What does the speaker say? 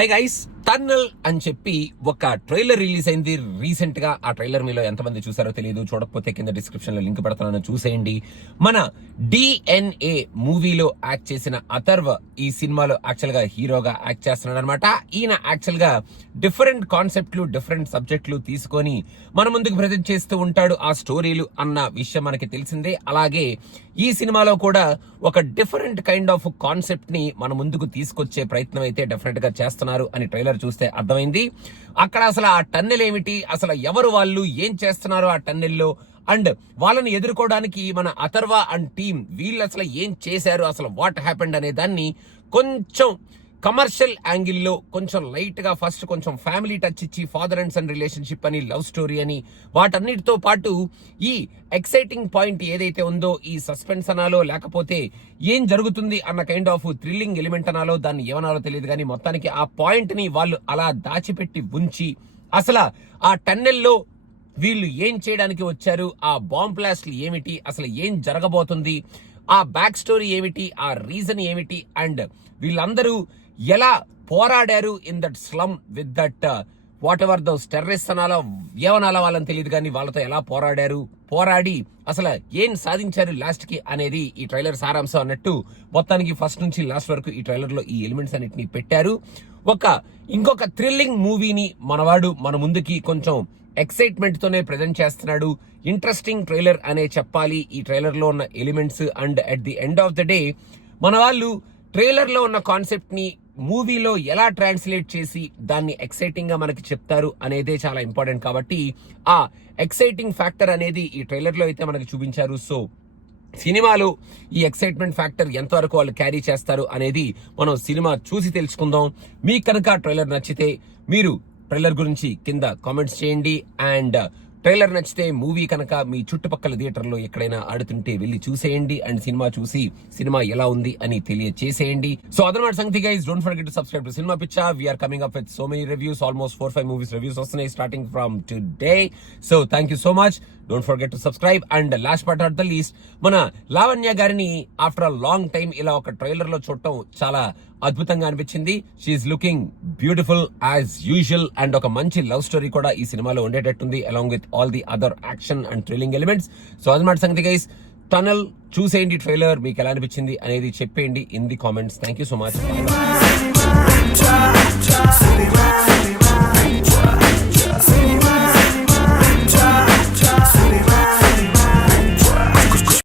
Hi guys, tunnel అని చెప్పి ఒక ట్రైలర్ రిలీజ్ అయింది రీసెంట్ గా. ఆ ట్రైలర్ మీలో ఎంతమంది చూసారో తెలియదు. చూడకపోతే కింద డిస్క్రిప్షన్ లో లింక్ పెడతాను, చూసేయండి. మన DNA మూవీలో యాక్ట్ చేసిన అథర్వ ఈ సినిమాలో యాక్చువల్ గా హీరోగా యాక్ట్ చేస్తున్నాడు అనమాట. ఈయన యాక్చువల్ గా డిఫరెంట్ కాన్సెప్ట్లు, డిఫరెంట్ సబ్జెక్టులు తీసుకొని మన ముందుకు ప్రజెంట్ చేస్తూ ఉంటాడు ఆ స్టోరీలు అన్న విషయం మనకి తెలిసిందే. అలాగే ఈ సినిమాలో కూడా ఒక డిఫరెంట్ కైండ్ ఆఫ్ కాన్సెప్ట్ ని మన ముందుకు తీసుకొచ్చే ప్రయత్నం అయితే డెఫినెట్ గా చేస్తున్నారు అని ట్రైలర్ చూస్తే అర్థమైంది. అక్కడ అసలు ఆ టన్నెల్ ఏమిటి, అసలు ఎవరు వాళ్ళు, ఏం చేస్తున్నారు ఆ టన్నెల్లో, అండ్ వాళ్ళని ఎదుర్కోవడానికి మన అథర్వ అండ్ టీమ్ వీళ్ళు అసలు ఏం చేశారు, అసలు వాట్ హ్యాపెండ్ అనే దాన్ని కొంచెం కమర్షియల్ యాంగిల్లో కొంచెం లైట్ గా ఫస్ట్ కొంచెం ఫ్యామిలీ టచ్ ఇచ్చి ఫాదర్ అండ్ సన్ రిలేషన్షిప్ అని, లవ్ స్టోరీ అని, వాటన్నిటితో పాటు ఈ ఎక్సైటింగ్ పాయింట్ ఏదైతే ఉందో, ఈ సస్పెన్స్ అనాలో లేకపోతే ఏం జరుగుతుంది అన్న కైండ్ ఆఫ్ థ్రిల్లింగ్ ఎలిమెంట్ అనాలో, దాన్ని ఏమనాలో తెలియదు కానీ మొత్తానికి ఆ పాయింట్ ని వాళ్ళు అలా దాచిపెట్టి ఉంచి అసలు ఆ టన్నెల్లో వీళ్ళు ఏం చేయడానికి వచ్చారు, ఆ బాంబ్ బ్లాస్ట్లు ఏమిటి, అసలు ఏం జరగబోతుంది, ఆ బ్యాక్ స్టోరీ ఏమిటి, ఆ రీజన్ ఏమిటి, అండ్ వీళ్ళందరూ ఎలా పోరాడారు in that slum with that what ever those terrorist అనాలా ఏమనాలా వాళ్ళని తెలియదు కానీ వాళ్ళతో ఎలా పోరాడి అసలు ఏం సాధించారు లాస్ట్ కి అనేది ఈ ట్రైలర్ సారాంశం అన్నట్టు మొత్తానికి ఫస్ట్ నుంచి లాస్ట్ వరకు ఈ ట్రైలర్ లో ఈ ఎలిమెంట్స్ అన్నిటిని పెట్టారు. ఇంకొక థ్రిల్లింగ్ మూవీని మనవాడు మన ముందుకి కొంచెం ఎక్సైట్మెంట్ తోనే ప్రెజెంట్ చేస్తున్నాడు. ఇంట్రెస్టింగ్ ట్రైలర్ అనే చెప్పాలి ఈ ట్రైలర్ లో ఉన్న elements. And at the end of the day మన వాళ్ళు ట్రైలర్ లో ఉన్న కాన్సెప్ట్ ని మూవీలో ఎలా ట్రాన్స్లేట్ చేసి దాన్ని ఎక్సైటింగ్ గా మనకి చెప్తారు అనేదే చాలా ఇంపార్టెంట్. కాబట్టి ఆ ఎక్సైటింగ్ ఫ్యాక్టర్ అనేది ఈ ట్రైలర్ లో అయితే మనకి చూపించారు. సో సినిమాలో ఈ ఎక్సైట్మెంట్ ఫ్యాక్టర్ ఎంతవరకు వాళ్ళు క్యారీ చేస్తారు అనేది మనం సినిమా చూసి తెలుసుకుందాం. మీకు కనుక ట్రైలర్ నచ్చితే మీరు ట్రైలర్ గురించి కింద కామెంట్స్ చేయండి. అండ్ ట్రైలర్ నచ్చితే మూవీ కనుక మీ చుట్టుపక్కల థియేటర్లో ఎక్కడైనా ఆడుతుంటే వెళ్ళి చూసేయండి. అండ్ సినిమా చూసి సినిమా ఎలా ఉంది అని తెలియచేసేయండి. సో అదనమాట సంగతి guys, don't forget to subscribe to cinema పిచ్చా. We are coming up with so many reviews, almost 4-5 movies reviews వస్తున్నాయి starting from today. So thank you so much, don't forget to subscribe. And last but not the least, మన లావణ్య గారిని after a long time ఇలా ఒక trailer లో చూడటం చాలా అద్భుతంగా అనిపించింది. She's looking beautiful as usual. And ఒక మంచి లవ్ స్టోరీ కూడా ఈ సినిమాలో ఉండేటట్టుంది along with all the other action and thrilling elements. So అదనమాట సంగతి గైస్, టనల్ చూసేయండి, ట్రైలర్ మీకు ఎలా అనిపించింది అనేది చెప్పేయండి in the comments. Thank you so much.